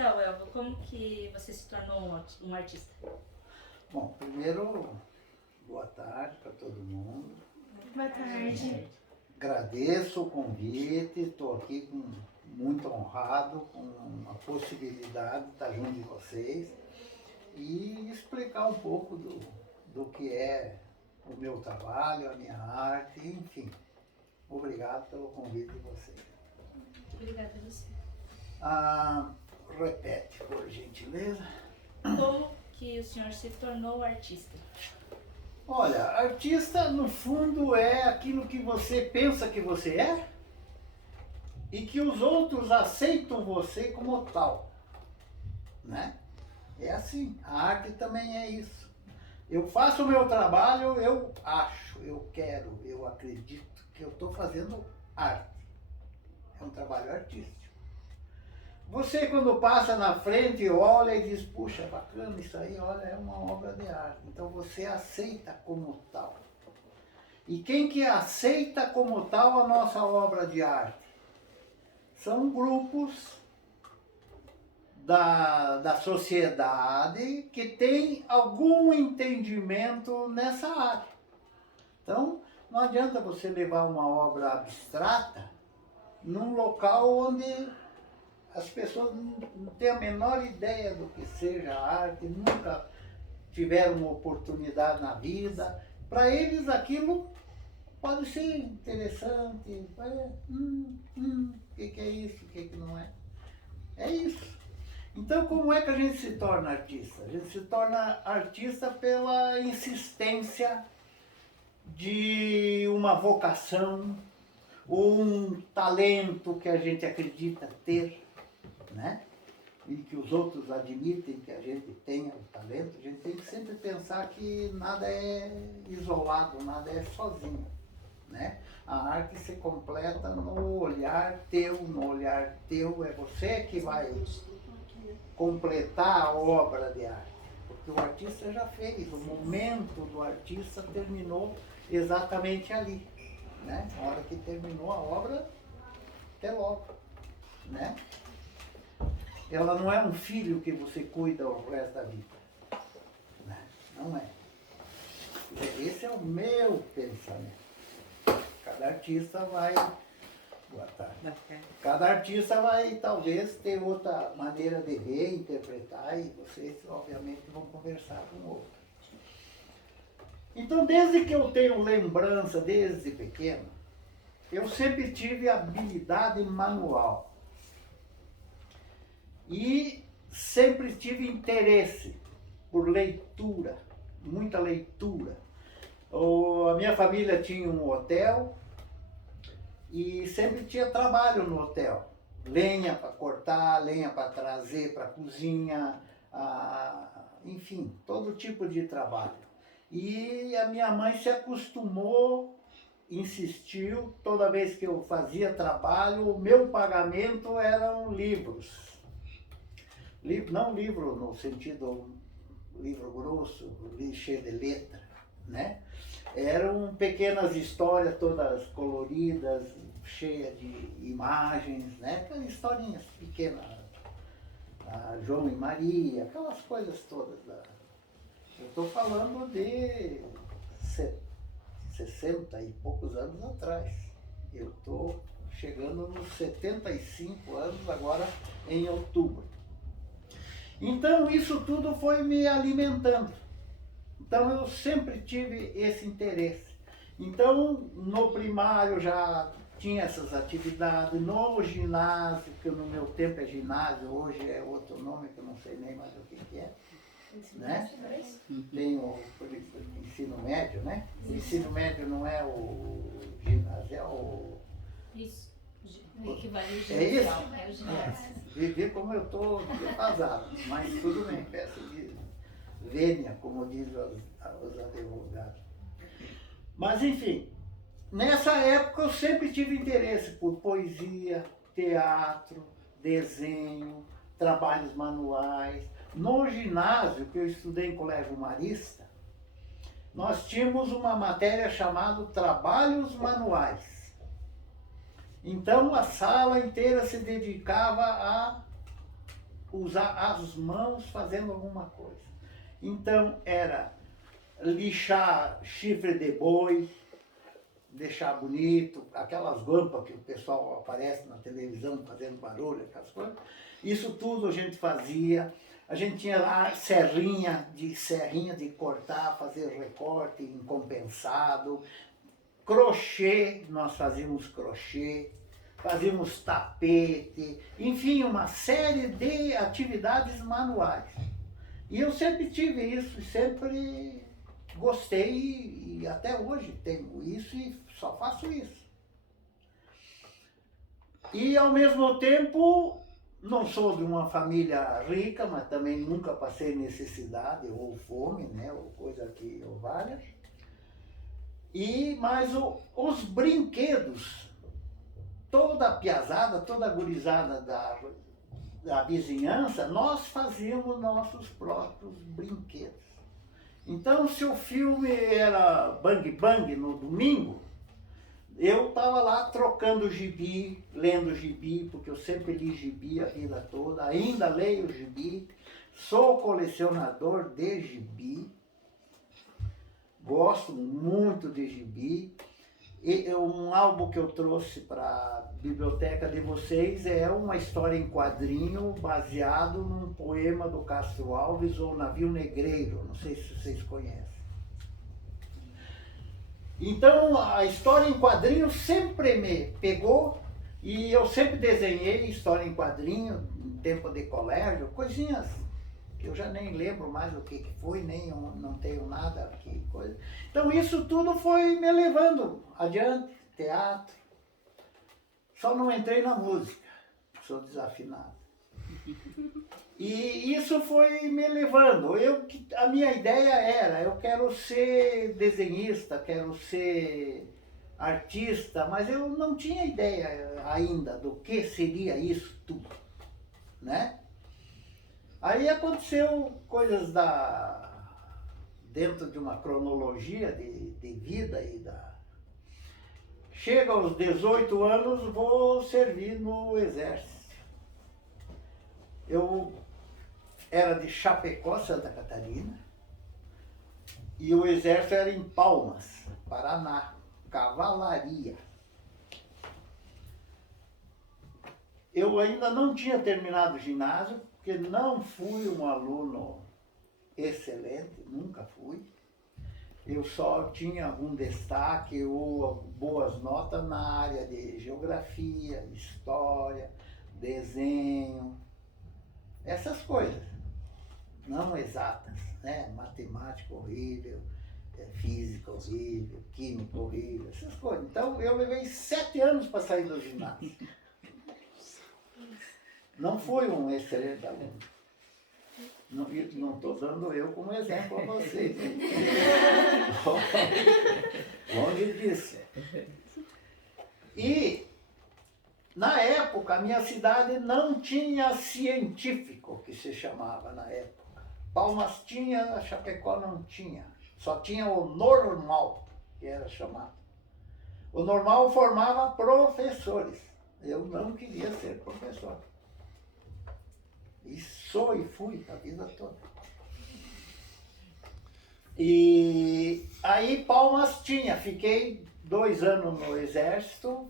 Então, Elva, como que você se tornou um artista? Bom, primeiro, boa tarde para todo mundo. Boa tarde. Agradeço o convite, estou aqui muito honrado com a possibilidade de estar junto de vocês e explicar um pouco do que é o meu trabalho, a minha arte, enfim. Obrigado pelo convite de vocês. Obrigada a você. Repete, por gentileza. Como que o senhor se tornou artista? Olha, artista no fundo é aquilo que você pensa que você é e que os outros aceitam você como tal, né? É assim, a arte também é isso. Eu faço o meu trabalho, eu acho, eu quero, eu acredito que eu estou fazendo arte. É um trabalho artístico. Você quando passa na frente, olha e diz, puxa, bacana isso aí, olha, é uma obra de arte. Então você aceita como tal. E quem que aceita como tal a nossa obra de arte? São grupos da sociedade que tem algum entendimento nessa área. Então, não adianta você levar uma obra abstrata num local onde as pessoas não têm a menor ideia do que seja arte, nunca tiveram uma oportunidade na vida. Para eles aquilo pode ser interessante. O que é isso, o que não é? É isso. Então como é que a gente se torna artista? A gente se torna artista pela insistência de uma vocação ou um talento que a gente acredita ter, né? E que os outros admitem que a gente tenha o talento. A gente tem que sempre pensar que nada é isolado, nada é sozinho, né? A arte se completa no olhar teu, é você que vai completar a obra de arte, porque o artista já fez, o momento do artista terminou exatamente ali, né? Na hora que terminou a obra, até logo, né? Ela não é um filho que você cuida o resto da vida. Não é. Esse é o meu pensamento. Cada artista vai... Boa tarde. Cada artista vai, talvez, ter outra maneira de ver, interpretar, e vocês, obviamente, vão conversar com o outro. Então, desde que eu tenho lembrança, desde pequeno, eu sempre tive habilidade manual. E sempre tive interesse por leitura, muita leitura. A minha família tinha um hotel e sempre tinha trabalho no hotel. Lenha para cortar, lenha para trazer para a cozinha, enfim, todo tipo de trabalho. E a minha mãe se acostumou, insistiu, toda vez que eu fazia trabalho, o meu pagamento eram livros. Não livro no sentido livro grosso, cheio de letra, né? Eram pequenas histórias todas coloridas, cheias de imagens, né? Aquelas historinhas pequenas, João e Maria, aquelas coisas todas. Eu estou falando de 60 e poucos anos atrás. Eu estou chegando nos 75 anos agora em outubro. Então isso tudo foi me alimentando. Então eu sempre tive esse interesse. Então no primário já tinha essas atividades, no ginásio, que no meu tempo é ginásio, hoje é outro nome que eu não sei nem mais o que é. Né? Tem o ensino médio, né? O ensino médio não é o ginásio, é o... Isso. O equivalente é isso? É o ginásio. Vê como eu estou defasado, mas tudo bem, peço de vênia, como dizem os advogados. Mas enfim, nessa época eu sempre tive interesse por poesia, teatro, desenho, trabalhos manuais. No ginásio, que eu estudei em colégio marista, nós tínhamos uma matéria chamada Trabalhos Manuais. Então a sala inteira se dedicava a usar as mãos fazendo alguma coisa. Então era lixar chifre de boi, deixar bonito, aquelas guampas que o pessoal aparece na televisão fazendo barulho, aquelas coisas. Isso tudo a gente fazia. A gente tinha lá serrinha de cortar, fazer recorte em compensado. Crochê, nós fazíamos crochê, fazíamos tapete, enfim, uma série de atividades manuais. E eu sempre tive isso, sempre gostei e até hoje tenho isso e só faço isso. E ao mesmo tempo, não sou de uma família rica, mas também nunca passei necessidade ou fome, né, ou coisa que eu valha. Mas os brinquedos, toda a piazada, toda a gurizada da vizinhança, nós fazíamos nossos próprios brinquedos. Então, se o filme era Bang Bang no domingo, eu estava lá trocando gibi, lendo gibi, porque eu sempre li gibi a vida toda, ainda leio gibi, sou colecionador de gibi, gosto muito de gibi. E um álbum que eu trouxe para a biblioteca de vocês é uma história em quadrinho baseado num poema do Castro Alves, O Navio Negreiro, não sei se vocês conhecem. Então a história em quadrinho sempre me pegou e eu sempre desenhei história em quadrinho, em tempo de colégio, coisinhas que eu já nem lembro mais o que foi, nem não tenho nada aqui, coisa. Então isso tudo foi me levando adiante, teatro. Só não entrei na música, sou desafinado. E isso foi me levando. A minha ideia era, eu quero ser desenhista, quero ser artista, mas eu não tinha ideia ainda do que seria isso tudo, né? Aí aconteceu coisas dentro de uma cronologia de vida Chega aos 18 anos, vou servir no exército. Eu era de Chapecó, Santa Catarina, e o exército era em Palmas, Paraná, cavalaria. Eu ainda não tinha terminado o ginásio, porque não fui um aluno excelente, nunca fui. Eu só tinha algum destaque ou boas notas na área de geografia, história, desenho, essas coisas, não exatas, né? Matemática horrível, física horrível, química horrível, essas coisas. Então eu levei 7 anos para sair do ginásio. Não fui um excelente aluno. Não estou dando eu como exemplo a vocês. Longe disso. E, na época, a minha cidade não tinha científico, que se chamava na época. Palmas tinha, a Chapecó não tinha. Só tinha o normal, que era chamado. O normal formava professores. Eu não queria ser professor. E sou e fui a vida toda. E aí Palmas tinha, fiquei 2 anos no exército,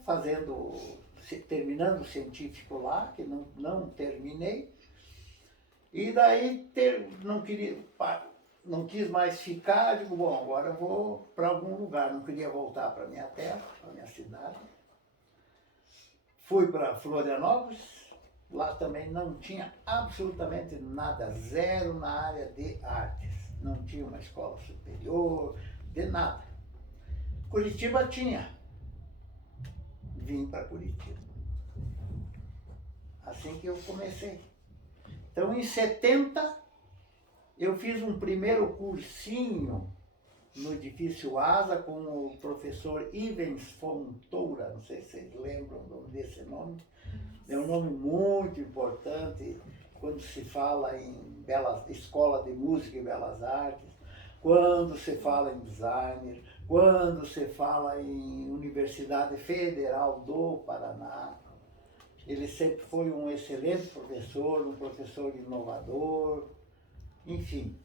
terminando o científico lá, que não terminei. E daí não quis mais ficar, digo, bom, agora eu vou para algum lugar, não queria voltar para minha terra, para minha cidade. Fui para Florianópolis. Lá também não tinha absolutamente nada, zero na área de artes. Não tinha uma escola superior, de nada. Curitiba tinha. Vim para Curitiba. Assim que eu comecei. Então, em 70, eu fiz um primeiro cursinho no edifício Asa com o professor Ivens Fontoura, não sei se vocês lembram desse nome. É um nome muito importante quando se fala em escola de música e belas artes, quando se fala em designer, quando se fala em Universidade Federal do Paraná. Ele sempre foi um excelente professor, um professor inovador, enfim.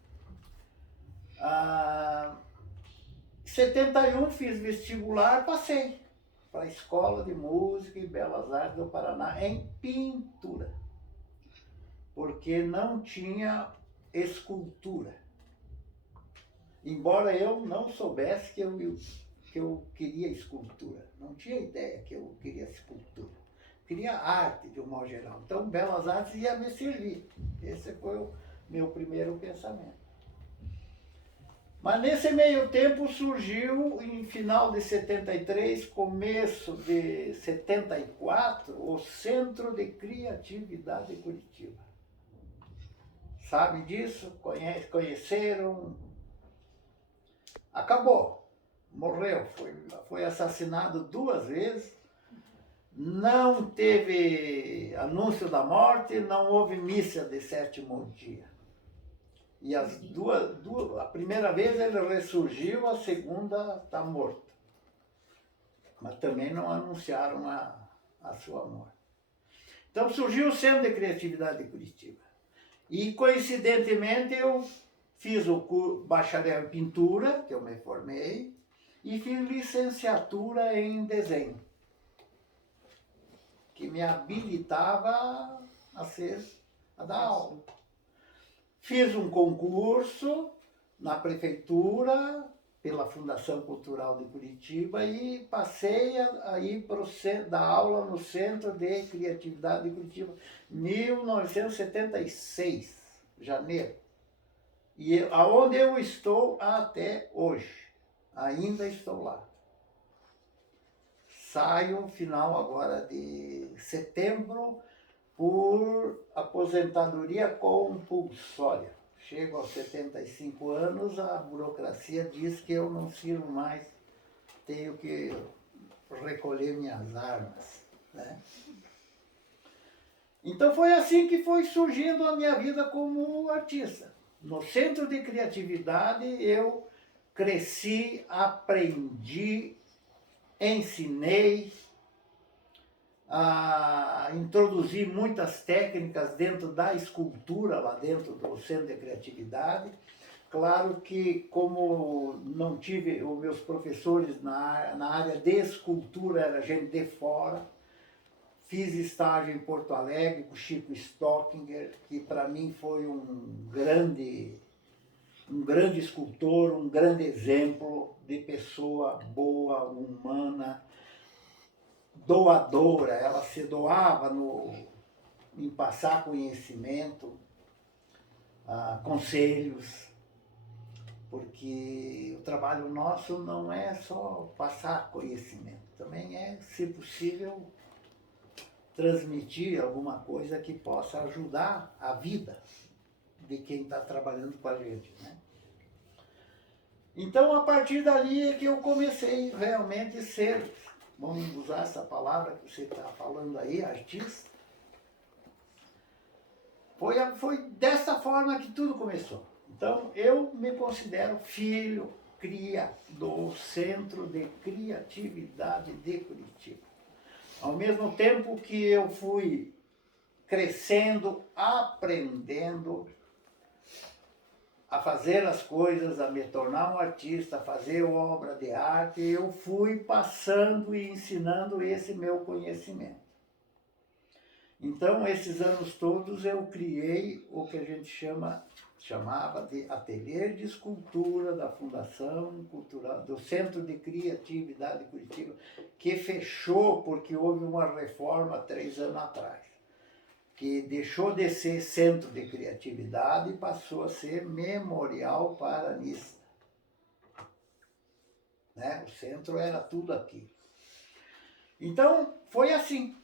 Em 71 fiz vestibular, passei para a Escola de Música e Belas Artes do Paraná em pintura, porque não tinha escultura. Embora eu não soubesse que eu queria escultura, não tinha ideia que eu queria escultura. Queria arte de um modo geral. Então, Belas Artes ia me servir. Esse foi o meu primeiro pensamento. Mas nesse meio tempo surgiu, em final de 73, começo de 74, o Centro de Criatividade Curitiba. Sabe disso? Conheceram? Acabou. Morreu. Foi assassinado 2 vezes. Não teve anúncio da morte, não houve missa de 7º dia. E as a primeira vez ele ressurgiu, a segunda está morto. Mas também não anunciaram a sua morte. Então surgiu o Centro de Criatividade de Curitiba. E coincidentemente eu fiz o bacharel em pintura, que eu me formei, e fiz licenciatura em desenho, que me habilitava a dar aula. Fiz um concurso na prefeitura, pela Fundação Cultural de Curitiba, e passei a ir dar aula no Centro de Criatividade de Curitiba, 1976, janeiro. E aonde eu estou até hoje, ainda estou lá. Saio no final agora de setembro por aposentadoria compulsória. Chego aos 75 anos, a burocracia diz que eu não sirvo mais, tenho que recolher minhas armas, né? Então foi assim que foi surgindo a minha vida como artista. No Centro de Criatividade eu cresci, aprendi, ensinei, introduzi muitas técnicas dentro da escultura, lá dentro do Centro de Criatividade. Claro que como não tive os meus professores na área de escultura, era gente de fora, fiz estágio em Porto Alegre com Chico Stockinger, que para mim foi um grande escultor, um grande exemplo de pessoa boa, humana, doadora. Ela se doava em passar conhecimento, conselhos, porque o trabalho nosso não é só passar conhecimento, também é, se possível, transmitir alguma coisa que possa ajudar a vida de quem está trabalhando com a gente, né? Então, a partir dali é que eu comecei realmente a ser, vamos usar essa palavra que você está falando aí, artista. Foi dessa forma que tudo começou. Então, eu me considero filho, cria do Centro de Criatividade de Curitiba. Ao mesmo tempo que eu fui crescendo, aprendendo a fazer as coisas, a me tornar um artista, a fazer obra de arte, eu fui passando e ensinando esse meu conhecimento. Então, esses anos todos eu criei o que a gente chamava de Ateliê de Escultura da Fundação Cultural, do Centro de Criatividade de Curitiba, que fechou porque houve uma reforma 3 anos atrás, que deixou de ser Centro de Criatividade e passou a ser Memorial Paranista. Né? O centro era tudo aquilo. Então, foi assim.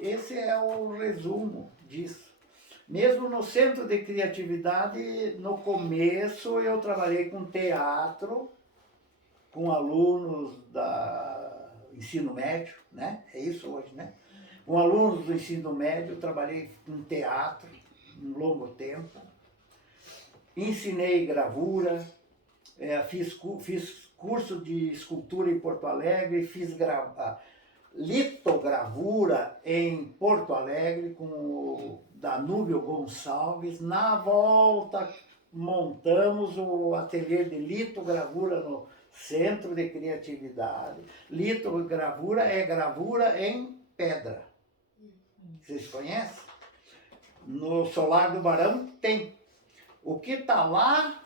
Esse é o resumo disso. Mesmo no Centro de Criatividade, no começo eu trabalhei com teatro, com alunos da ensino médio, né? É isso hoje, né? Com alunos do ensino médio, trabalhei com teatro um longo tempo. Ensinei gravura, fiz curso de escultura em Porto Alegre, fiz litogravura em Porto Alegre com o Danúbio Gonçalves. Na volta, montamos o ateliê de litogravura no Centro de Criatividade. Litogravura é gravura em pedra. Vocês conhecem? No Solar do Barão tem. O que está lá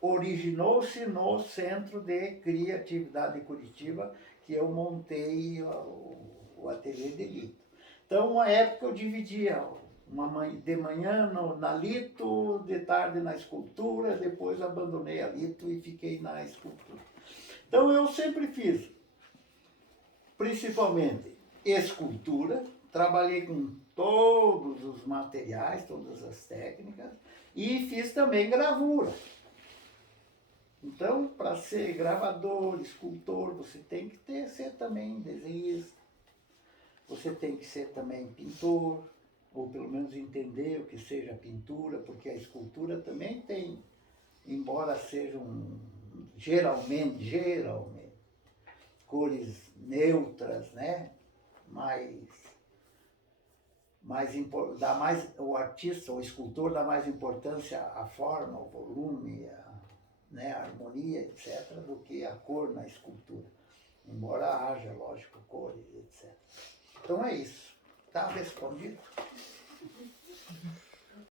originou-se no Centro de Criatividade de Curitiba, que eu montei o ateliê de lito. Então, uma época eu dividia de manhã na lito, de tarde na escultura, depois abandonei a lito e fiquei na escultura. Então, eu sempre fiz, principalmente, escultura, trabalhei com todos os materiais, todas as técnicas, e fiz também gravura. Então, para ser gravador, escultor, você tem que ser também desenhista, você tem que ser também pintor, ou pelo menos entender o que seja pintura, porque a escultura também tem, embora sejam geralmente, cores neutras, né? O artista, o escultor dá mais importância à forma, ao volume, a harmonia, etc., do que a cor na escultura. Embora haja, lógico, cores, etc. Então é isso. Está respondido?